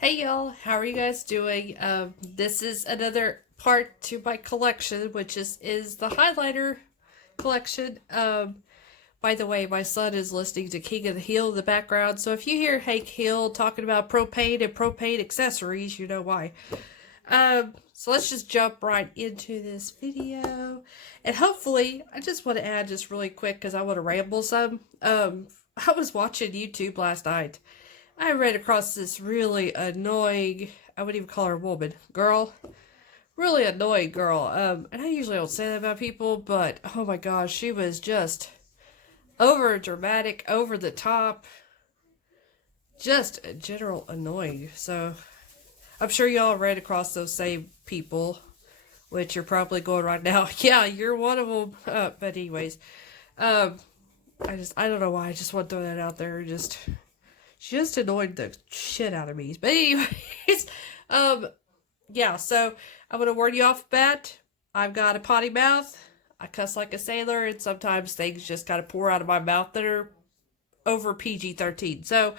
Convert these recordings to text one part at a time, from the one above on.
Hey y'all, how are you guys doing? This is another part to my collection, which is the highlighter collection. By the way, my son is listening to King of the Hill in the background, so if you hear Hank Hill talking about propane and propane accessories, you know why. So let's just jump right into this video, and hopefully, I just want to add just really quick because I want to ramble some. I was watching YouTube last night. I ran across this really annoying, I wouldn't even call her a woman, girl. Really annoying girl. And I usually don't say that about people, but oh my gosh, she was just over dramatic, over the top, just general annoying. So I'm sure y'all ran across those same people, which you're probably going right now. Yeah, you're one of them. But anyways, um, I don't know why. I just want to throw that out there. Just annoyed the shit out of me. But anyways, um, yeah, so I'm gonna warn you off bat. I've got a potty mouth. I cuss like a sailor, and sometimes things just gotta pour out of my mouth that are over PG-13. So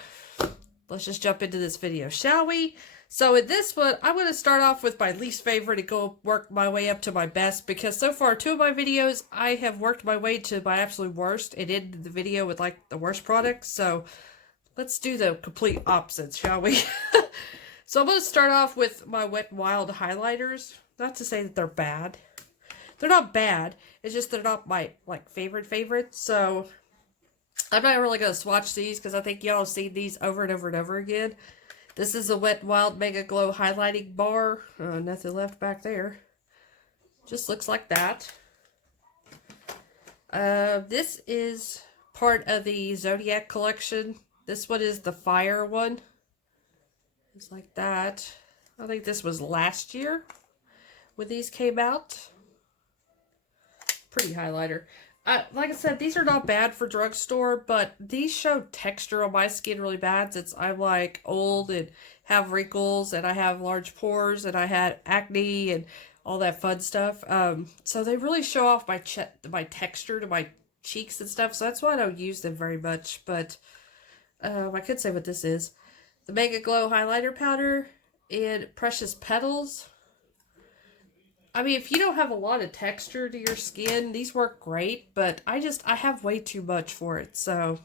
let's just jump into this video, shall we? So in this one, I'm gonna start off with my least favorite and go work my way up to my best, because so far two of my videos I have worked my way to my absolute worst and ended the video with like the worst product. So let's do the complete opposites, shall we? So I'm going to start off with my Wet n Wild highlighters. Not to say that they're bad. They're not bad. It's just they're not my favorite. So I'm not really going to swatch these because I think y'all have seen these over and over and over again. This is the Wet n Wild Mega Glow highlighting bar. Nothing left back there. Just looks like that. This is part of the Zodiac collection. This one is the fire one. It's like that. I think this was last year when these came out. Pretty highlighter. Like I said, these are not bad for drugstore, but these show texture on my skin really bad since I'm like old and have wrinkles and I have large pores and I had acne and all that fun stuff. So they really show off my texture to my cheeks and stuff. So that's why I don't use them very much. But I could say what this is. The Mega Glow highlighter powder and Precious Petals. I mean, if you don't have a lot of texture to your skin, these work great, but I have way too much for it. So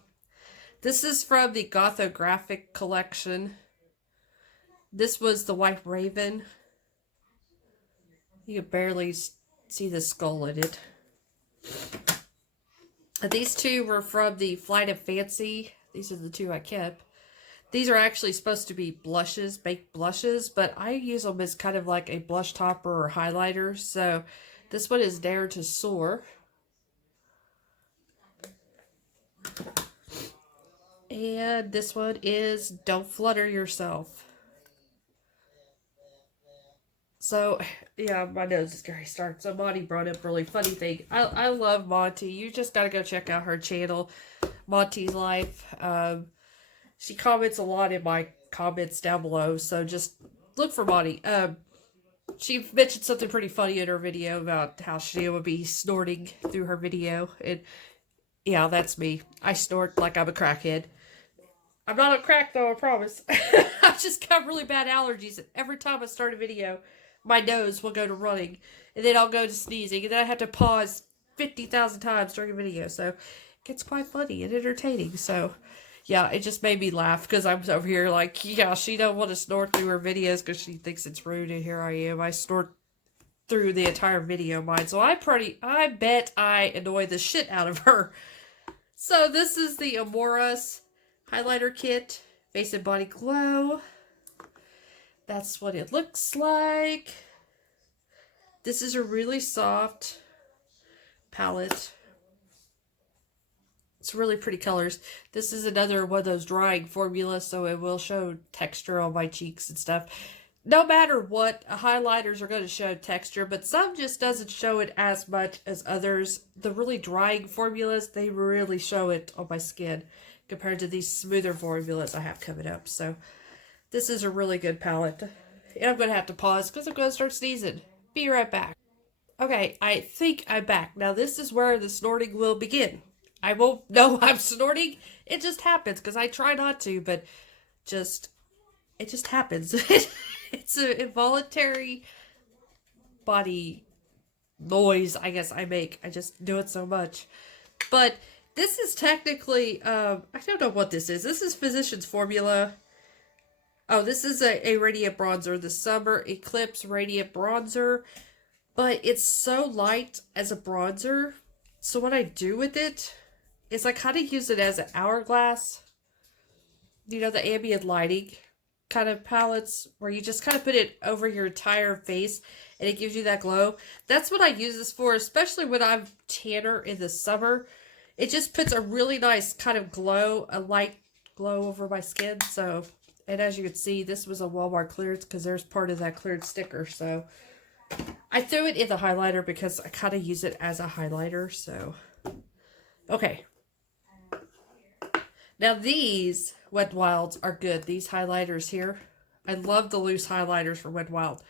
this is from the Gothographic collection. This was the White Raven. You can barely see the skull in it. These two were from the Flight of Fancy. These are the two I kept. These are actually supposed to be blushes, baked blushes, but I use them as kind of like a blush topper or highlighter. So this one is Dare to Soar. And this one is Don't Flutter Yourself. So, yeah, my nose is going to start. So Monty brought up a really funny thing. I love Monty. You just got to go check out her channel, Monty's Life. She comments a lot in my comments down below, so just look for Monty. She mentioned something pretty funny in her video about how she would be snorting through her video, and yeah, that's me. I snort like I'm a crackhead. I'm not on crack though, I promise. I just got really bad allergies, and every time I start a video, my nose will go to running, and then I'll go to sneezing, and then I have to pause 50,000 times during a video, so it gets quite funny and entertaining, so yeah, it just made me laugh because I'm over here like, yeah, she don't want to snort through her videos because she thinks it's rude, and here I am. I snort through the entire video mine, so I bet I annoy the shit out of her. So this is the Amoras highlighter kit, Face and Body Glow. That's what it looks like. This is a really soft palette. It's really pretty colors. This is another one of those drying formulas, so it will show texture on my cheeks and stuff. No matter what, highlighters are going to show texture, but some just doesn't show it as much as others. The really drying formulas, they really show it on my skin compared to these smoother formulas I have coming up. So this is a really good palette. And I'm going to have to pause because I'm going to start sneezing. Be right back. Okay, I think I'm back. Now this is where the snorting will begin. I won't know I'm snorting. It just happens because I try not to, but just It just happens. It's an involuntary body noise, I guess I make. I just do it so much. But this is technically, I don't know what this is. This is Physicians Formula. Oh, this is a Radiant Bronzer, the Summer Eclipse Radiant Bronzer. But it's so light as a bronzer. So what I do with it is I kind of use it as an hourglass. You know, the ambient lighting kind of palettes where you just kind of put it over your entire face and it gives you that glow. That's what I use this for, especially when I'm tanner in the summer. It just puts a really nice kind of glow, a light glow over my skin. So, and as you can see, this was a Walmart clearance because there's part of that cleared sticker. So I threw it in the highlighter because I kind of use it as a highlighter. So, okay. Now these Wet n Wilds are good. These highlighters here. I love the loose highlighters from Wet n Wild.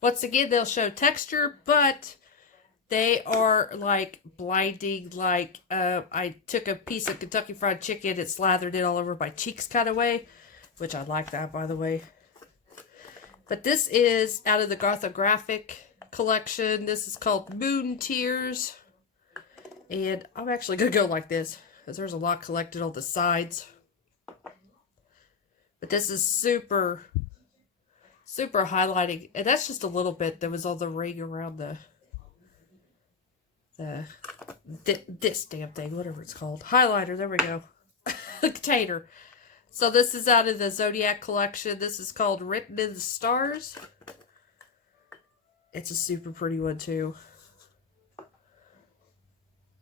Once again, they'll show texture, but they are like blinding. Like I took a piece of Kentucky Fried Chicken and slathered it all over my cheeks kind of way. Which I like that, by the way. But this is out of the Gothographic collection. This is called Moon Tears. And I'm actually going to go like this, because there's a lot collected on the sides. But this is super, super highlighting. And that's just a little bit that was on the ring around this damn thing, whatever it's called. Highlighter, there we go. The container. So this is out of the Zodiac collection. This is called Written in the Stars. It's a super pretty one too.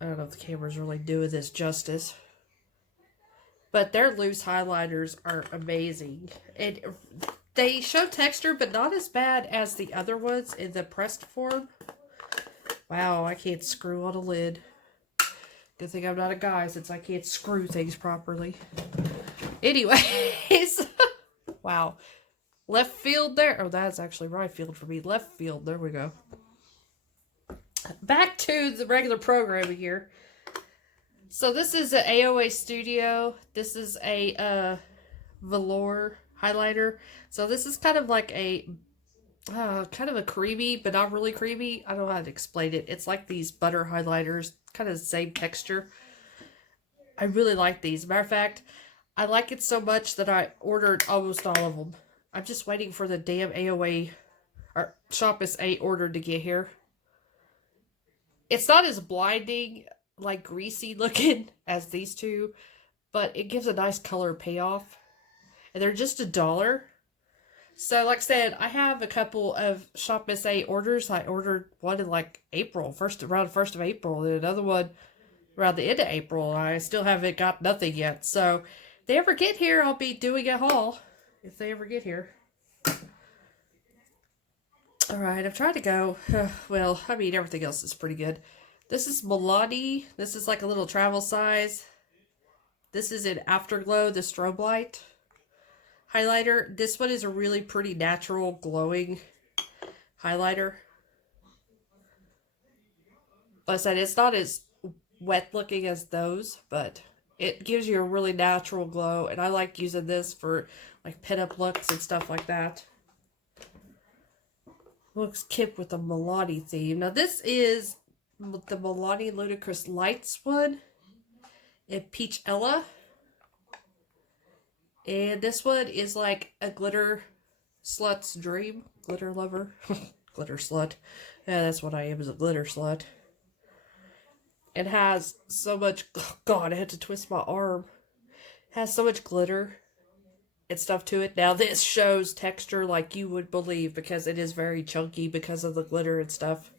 I don't know if the camera's really doing this justice. But their loose highlighters are amazing. And they show texture, but not as bad as the other ones in the pressed form. Wow, I can't screw on a lid. Good thing I'm not a guy since I can't screw things properly. Anyways. Wow. Left field there. Oh, that's actually right field for me. Left field. There we go. Back to the regular programming here. So this is an AOA Studio. This is a velour highlighter. So this is kind of like a kind of a creamy, but not really creamy. I don't know how to explain it. It's like these butter highlighters, kind of the same texture. I really like these. Matter of fact, I like it so much that I ordered almost all of them. I'm just waiting for the damn AOA or Shop S8 order to get here. It's not as blinding, like greasy looking as these two, but it gives a nice color payoff. And they're just $1. So like I said, I have a couple of Shop S8 orders. I ordered one in like April, around 1st of April, and another one around the end of April. I still haven't got nothing yet. So if they ever get here, I'll be doing a haul. If they ever get here. Alright, I'm trying to go. Well, I mean, everything else is pretty good. This is Milani. This is like a little travel size. This is in Afterglow, the strobe light highlighter. This one is a really pretty natural glowing highlighter. Like I said, it's not as wet looking as those, but it gives you a really natural glow, and I like using this for like pinup looks and stuff like that. Looks kip with the Milani theme. Now this is the Milani Ludicrous Lights one in Peach Ella. And this one is like a glitter slut's dream. Glitter lover. Glitter slut. Yeah, that's what I am, is a glitter slut. It has so much... Oh God, I had to twist my arm. It has so much glitter and stuff to it. Now this shows texture like you would believe because it is very chunky because of the glitter and stuff.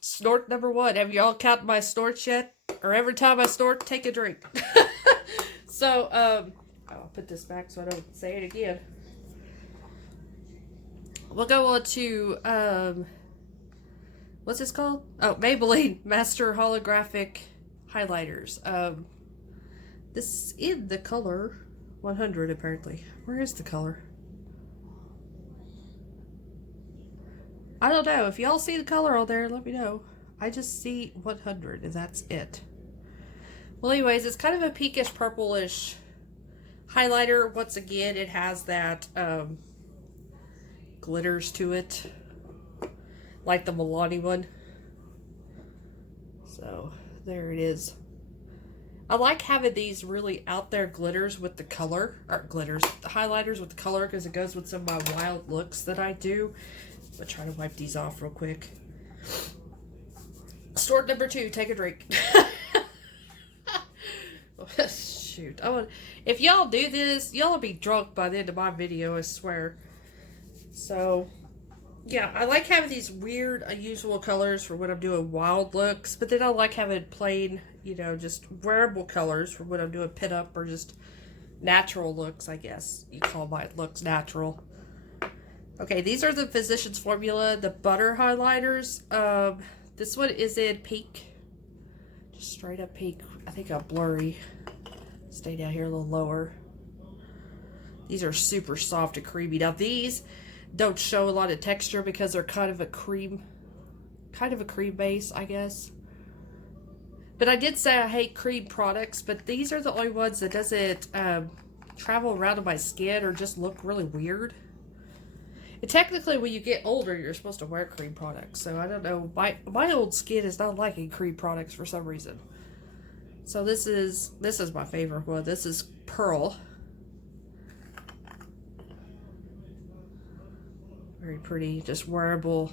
Snort number 1. Have y'all counted my snorts yet? Or every time I snort, take a drink. So, I'll put this back so I don't say it again. We'll go on to, what's this called? Oh, Maybelline Master Holographic Highlighters. This is in the color 100, apparently. Where is the color? I don't know. If y'all see the color on there, let me know. I just see 100, and that's it. Well, anyways, it's kind of a pinkish purplish highlighter. Once again, it has that glitters to it, like the Milani one. So there it is. I like having these really out there glitters with the color, or glitters, the highlighters with the color, because it goes with some of my wild looks that I do. I'm gonna try to wipe these off real quick. Snort number 2, take a drink. Shoot, if y'all do this, y'all will be drunk by the end of my video, I swear. So, yeah, I like having these weird, unusual colors for when I'm doing wild looks, but then I like having plain, you know, just wearable colors for when I'm doing pinup or just natural looks, I guess. You call my looks natural. Okay, these are the Physicians Formula, the butter highlighters. This one is in pink. Just straight up pink. I think I'm blurry. Stay down here a little lower. These are super soft and creamy. Now these don't show a lot of texture because they're kind of a cream base, I guess. But I did say I hate cream products, but these are the only ones that doesn't travel around in my skin or just look really weird. And technically, when you get older, you're supposed to wear cream products. So I don't know. My old skin is not liking cream products for some reason. So this is my favorite one. This is Pearl. Very pretty, just wearable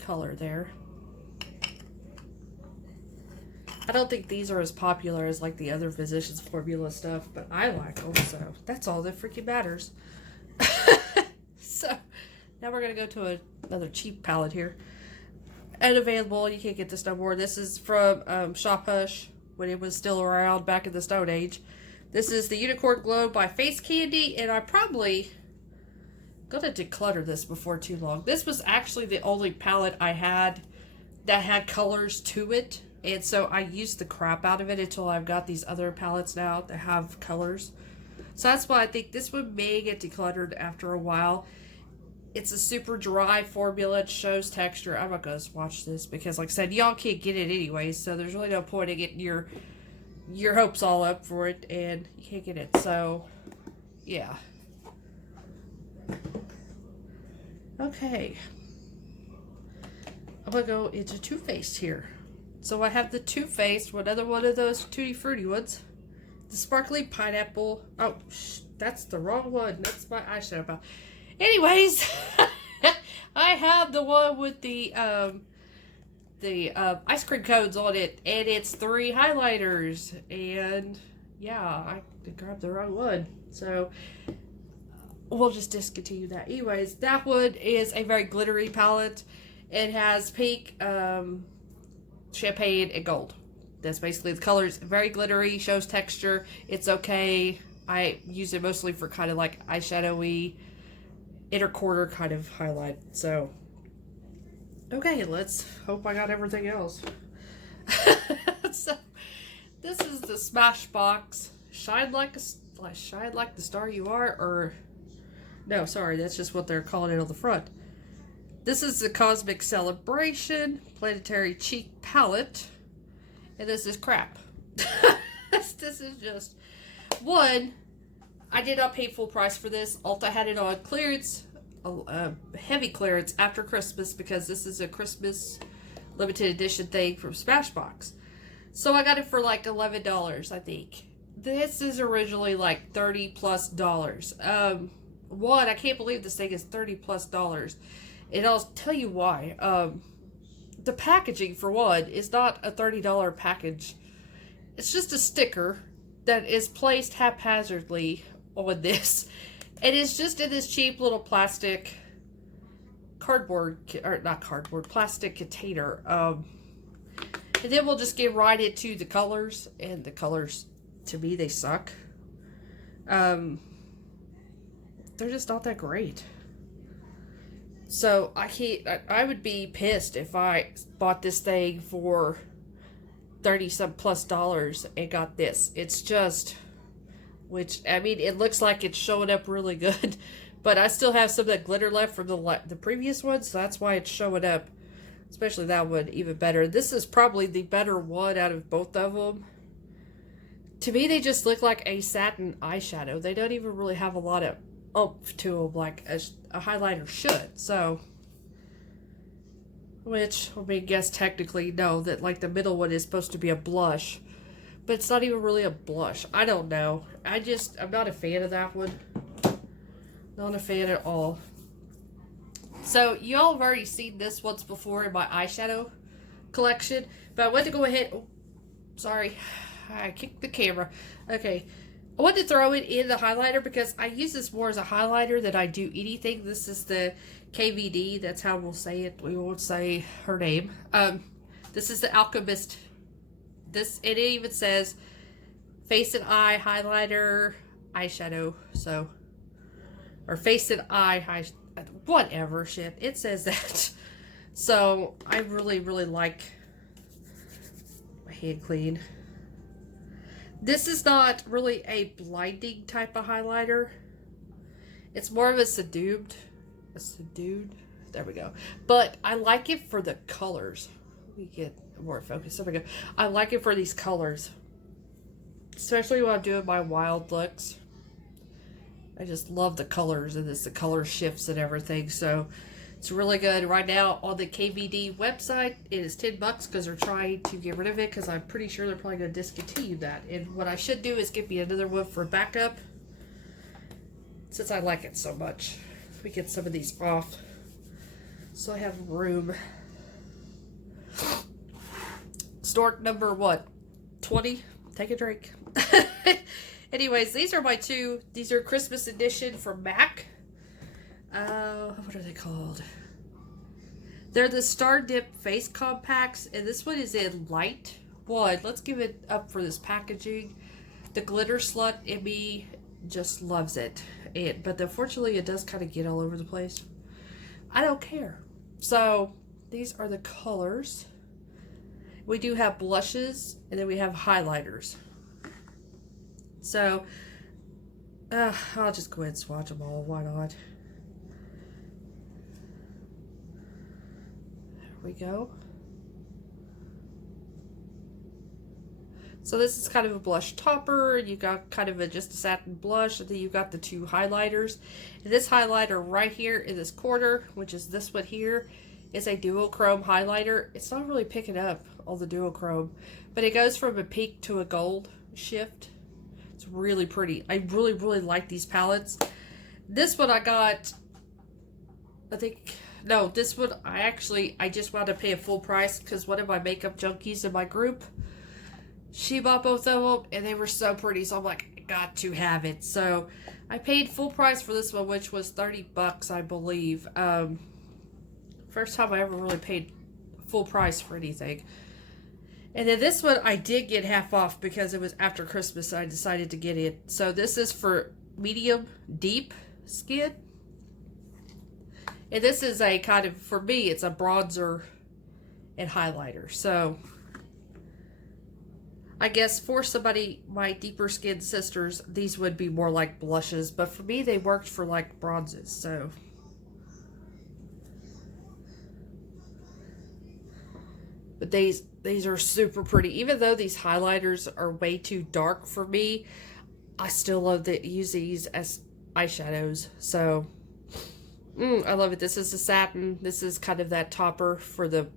color there. I don't think these are as popular as like the other Physicians Formula stuff, but I like them, so that's all that freaking matters. So now we're gonna go to another cheap palette here. Unavailable, you can't get this no more. This is from Shop Hush when it was still around back in the Stone Age. This is the Unicorn Glow by Face Candy, and I probably gonna declutter this before too long. This was actually the only palette I had that had colors to it, and so I used the crap out of it until I've got these other palettes now that have colors. So that's why I think this one may get decluttered after a while. It's a super dry formula. It shows texture. I'm not going to swatch this because, like I said, y'all can't get it anyway. So there's really no point in getting your hopes all up for it, and you can't get it. So, yeah. Okay. I'm going to go into Too Faced here. So I have the Too Faced, another one of those Tutti Frutti ones. The Sparkly Pineapple. Oh, that's the wrong one. That's my eyeshadow palette. Anyways, I have the one with the ice cream cones on it, and it's 3 highlighters, and yeah, I grabbed the wrong one, so we'll just discontinue that. Anyways, that one is a very glittery palette. It has pink, champagne, and gold. That's basically the colors. Very glittery, shows texture. It's okay. I use it mostly for kind of like eyeshadowy, inner quarter kind of highlight. So, okay, let's hope I got everything else. So, this is the Smashbox Shine Like the Star You Are, or no, sorry, that's just what they're calling it on the front. This is the Cosmic Celebration Planetary Cheek Palette, and this is crap. This is just one. I did not pay full price for this. Ulta had it on clearance, heavy clearance after Christmas, because this is a Christmas limited edition thing from Smashbox. So I got it for like $11, I think. This is originally like $30+. One, I can't believe this thing is $30+. And I'll tell you why. The packaging, for one, is not a $30 package. It's just a sticker that is placed haphazardly on this, and it's just in this cheap little plastic plastic container, and then we'll just get right into the colors, and the colors, to me, they suck. They're just not that great. So I would be pissed if I bought this thing for $30+ and got this. It's just, which, I mean, it looks like it's showing up really good, but I still have some of that glitter left from the previous one, so that's why it's showing up, especially that one, even better. This is probably the better one out of both of them. to me, they just look like a satin eyeshadow. They don't even really have a lot of oomph to them like a highlighter should. So, which, I mean, guess technically, no, that like the middle one is supposed to be a blush. But it's not even really a blush. I don't know. I'm not a fan of that one. Not a fan at all. So, y'all have already seen this once before in my eyeshadow collection. But I want to go ahead... Oh, sorry. I kicked the camera. Okay. I want to throw it in the highlighter because I use this more as a highlighter than I do anything. This is the KVD. That's how we'll say it. We won't say her name. This is the Alchemist. It even says face and eye highlighter eyeshadow. So, or face and eye whatever shit. It says that. So, I really, really like my hand clean. This is not really a blinding type of highlighter. It's more of a subdued. There we go. But I like it for the colors. Let me get more focus. There we go. I like it for these colors. Especially when I'm doing my wild looks. I just love the colors and the color shifts and everything. So it's really good. Right now on the KVD website, it is $10 because they're trying to get rid of it because I'm pretty sure they're probably going to discontinue that. And what I should do is give me another one for backup since I like it so much. Let me get some of these off so I have room. Stork number what? 20? Take a drink. Anyways, these are my two. These are Christmas edition from MAC. What are they called? They're the Star Dip Face Compacts, and this one is in light one. Let's give it up for this packaging. The glitter slut in me just loves it. But unfortunately, it does kind of get all over the place. I don't care. So, these are the colors. We do have blushes, and then we have highlighters. So, I'll just go ahead and swatch them all. Why not? There we go. So this is kind of a blush topper. You got kind of just a satin blush, and then you got the two highlighters. And this highlighter right here in this corner, which is this one here, is a duochrome highlighter. It's not really picking up all the duochrome, but it goes from a pink to a gold shift. It's really pretty. I really, really like these palettes. This one I got, I think, no, this one I just wanted to pay a full price because one of my makeup junkies in my group, she bought both of them and they were so pretty. So I'm like, I got to have it. So I paid full price for this one, which was $30, I believe. First time I ever really paid full price for anything. And then this one I did get half off because it was after Christmas. So I decided to get it. So this is for medium deep skin. And this is a kind of, for me, it's a bronzer and highlighter. So I guess for somebody, my deeper skinned sisters, these would be more like blushes. But for me, they worked for like bronzes. So but these are super pretty. Even though these highlighters are way too dark for me, I still love to use these as eyeshadows. So I love it. This is a satin. This is kind of that topper for the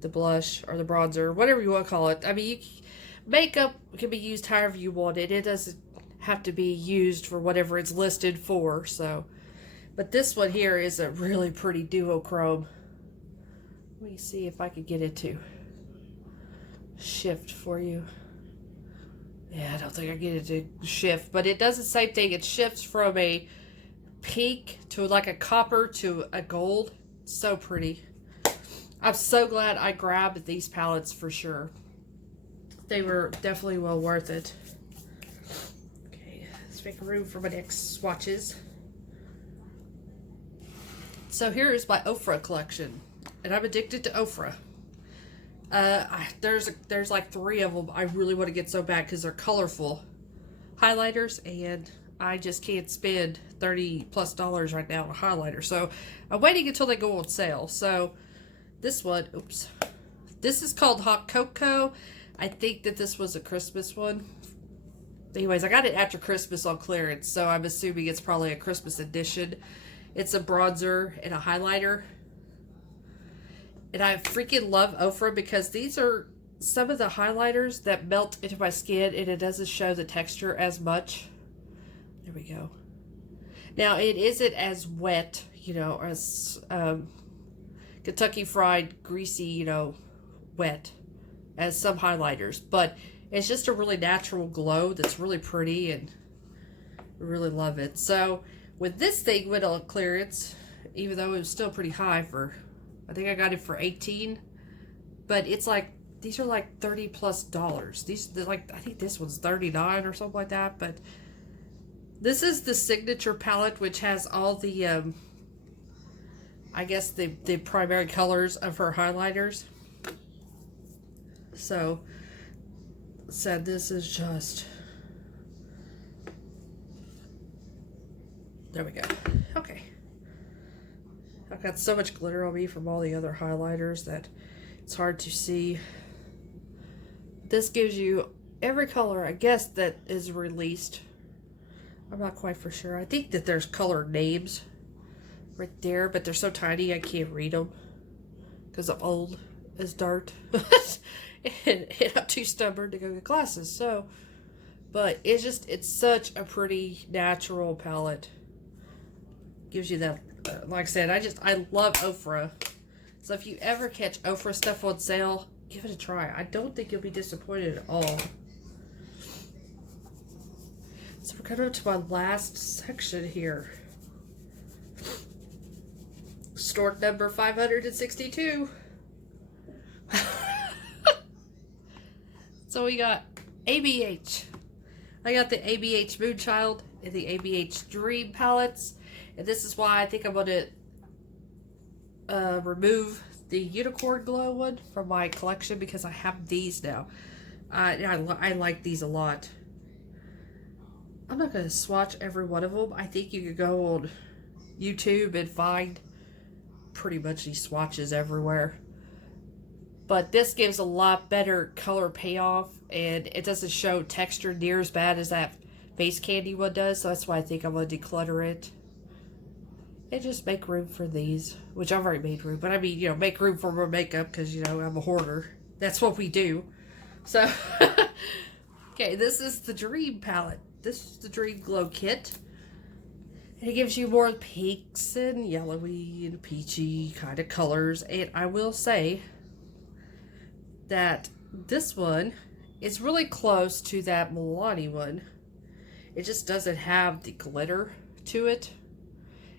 blush or the bronzer, whatever you want to call it. I mean, makeup can be used however you want it. It doesn't have to be used for whatever it's listed for. So, but this one here is a really pretty duochrome. Let me see if I can get it to shift for you. Yeah, I don't think I get it to shift, but it does the same thing. It shifts from a pink to like a copper to a gold. So pretty. I'm so glad I grabbed these palettes for sure. They were definitely well worth it. Okay, let's make room for my next swatches. So here is my Ofra collection, and I'm addicted to Ofra. There's like 3 of them I really want to get so bad because they're colorful highlighters, and I just can't spend $30+ right now on a highlighter. So I'm waiting until they go on sale. So this one, this is called Hot Cocoa. I think that this was a Christmas one. Anyways, I got it after Christmas on clearance, so I'm assuming it's probably a Christmas edition. It's a bronzer and a highlighter. And I freaking love Ofra because these are some of the highlighters that melt into my skin and it doesn't show the texture as much. There we go. Now, it isn't as wet, you know, as Kentucky Fried greasy, you know, wet as some highlighters. But it's just a really natural glow that's really pretty and I really love it. So, when this thing went on clearance, even though it was still pretty high for, I think I got it for $18, but it's like, these are like $30+. They're like, I think this one's $39 or something like that, but this is the signature palette, which has all the, I guess the primary colors of her highlighters. So this is just, there we go. Okay. I've got so much glitter on me from all the other highlighters that it's hard to see. This gives you every color, I guess, that is released. I'm not quite for sure. I think that there's color names right there, but they're so tiny I can't read them because I'm old as dirt and I'm too stubborn to go get glasses. So, but it's such a pretty natural palette. Gives you that, like I said, I love Ofra. So if you ever catch Ofra stuff on sale, give it a try. I don't think you'll be disappointed at all. So we're coming up to my last section here. Store number 562. So we got ABH. I got the ABH Moonchild and the ABH Dream palettes. And this is why I think I'm going to remove the Unicorn Glow one from my collection because I have these now. I like these a lot. I'm not going to swatch every one of them. I think you could go on YouTube and find pretty much these swatches everywhere. But this gives a lot better color payoff and it doesn't show texture near as bad as that Face Candy one does. So that's why I think I'm going to declutter it. And just make room for these, which I've already made room. But I mean, you know, make room for more makeup because, you know, I'm a hoarder. That's what we do. So, okay, this is the Dream palette. This is the Dream Glow kit. And it gives you more pinks and yellowy and peachy kind of colors. And I will say that this one is really close to that Milani one. It just doesn't have the glitter to it.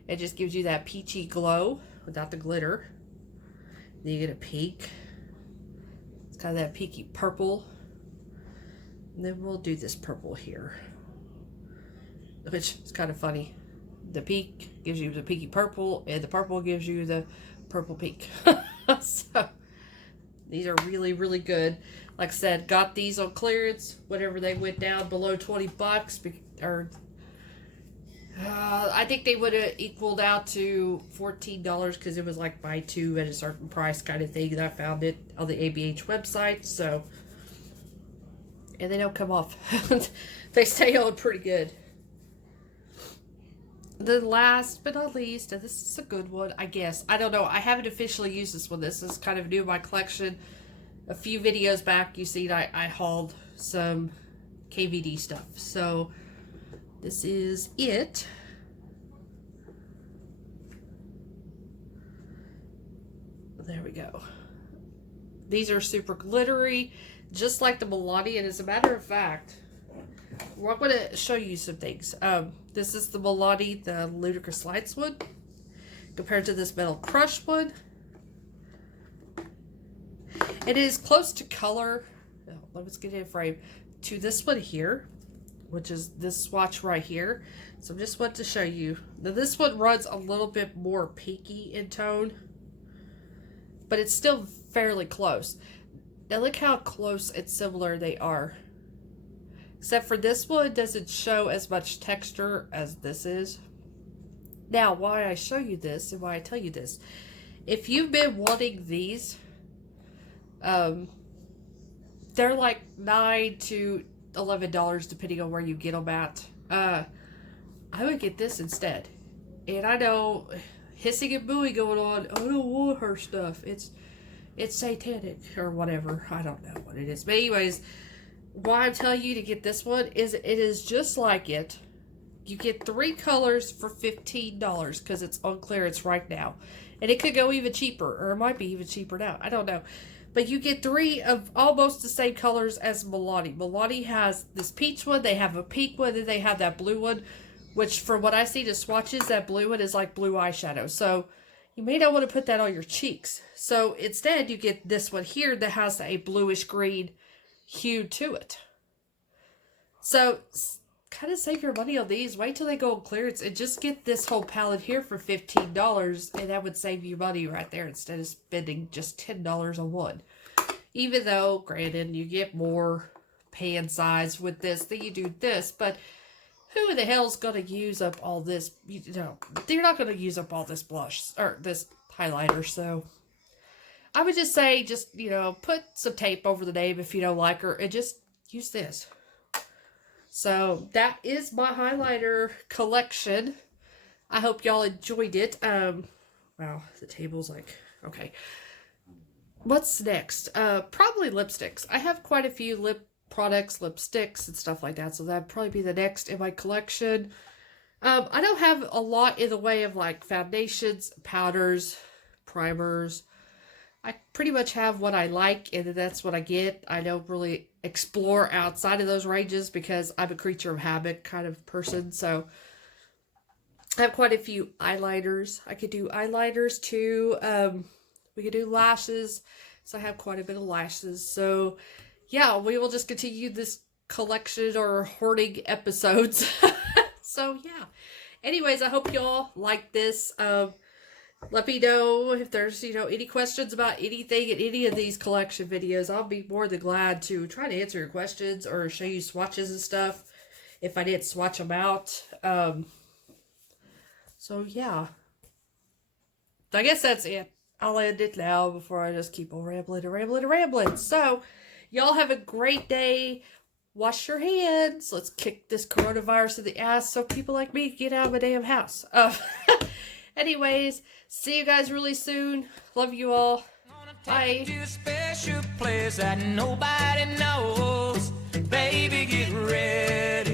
It just gives you that peachy glow without the glitter. Then you get a pink. It's kind of that pinky purple. And then we'll do this purple here, which is kind of funny. The pink gives you the pinky purple, and the purple gives you the purple pink. So these are really, really good. Like I said, got these on clearance whenever they went down below $20, or I think they would have equaled out to $14 because it was like buy two at a certain price kind of thing. I found it on the ABH website. So, and they don't come off. They stay on pretty good. Then last but not least, and this is a good one, I guess. I don't know. I haven't officially used this one. This is kind of new in my collection. A few videos back, you see I hauled some KVD stuff. So this is it. There we go. These are super glittery, just like the Milani. And as a matter of fact, I'm going to show you some things. This is the Milani, the Ludicrous Lights one, compared to this Metal Crush one. It is close to color. Oh, let's get it in frame. To this one here, which is this swatch right here. So I just want to show you. Now this one runs a little bit more pinky in tone, but it's still fairly close. Now look how close and similar they are. Except for this one doesn't show as much texture as this is. Now, why I show you this and why I tell you this. If you've been wanting these, they're like $9 to $11 depending on where you get them at. I would get this instead. And I know hissing and booing going on. I don't want her stuff. It's satanic or whatever. I don't know what it is. But anyways, why I'm telling you to get this one is it is just like it. You get 3 colors for $15 because it's on clearance right now. And it could go even cheaper, or it might be even cheaper now. I don't know. But you get 3 of almost the same colors as Milani. Milani has this peach one, they have a pink one, and they have that blue one, which from what I see the swatches, that blue one is like blue eyeshadow. So you may not want to put that on your cheeks. So instead, you get this one here that has a bluish green hue to it. So kind of save your money on these. Wait till they go on clearance and just get this whole palette here for $15, and that would save you money right there instead of spending just $10 on one. Even though, granted, you get more pan size with this than you do this, but who in the hell's going to use up all this? You know, they're not going to use up all this blush or this highlighter, so I would just say, just, you know, put some tape over the name if you don't like her and just use this. So that is my highlighter collection. I hope y'all enjoyed it. Wow, the table's like, okay. What's next? Probably lipsticks. I have quite a few lip products, lipsticks, and stuff like that. So that'd probably be the next in my collection. I don't have a lot in the way of like foundations, powders, primers. I pretty much have what I like, and that's what I get. I don't really explore outside of those ranges because I'm a creature of habit kind of person. So I have quite a few eyeliners. I could do eyeliners too. We could do lashes. So I have quite a bit of lashes. So yeah, we will just continue this collection or hoarding episodes. So yeah. Anyways, I hope y'all like this. Let me know if there's, you know, any questions about anything in any of these collection videos. I'll be more than glad to try to answer your questions or show you swatches and stuff if I didn't swatch them out. So, yeah. I guess that's it. I'll end it now before I just keep on rambling and rambling and rambling. So, y'all have a great day. Wash your hands. Let's kick this coronavirus in the ass so people like me can get out of my damn house. Anyways, see you guys really soon. Love you all. Bye. To a special place that nobody knows. Baby, get ready.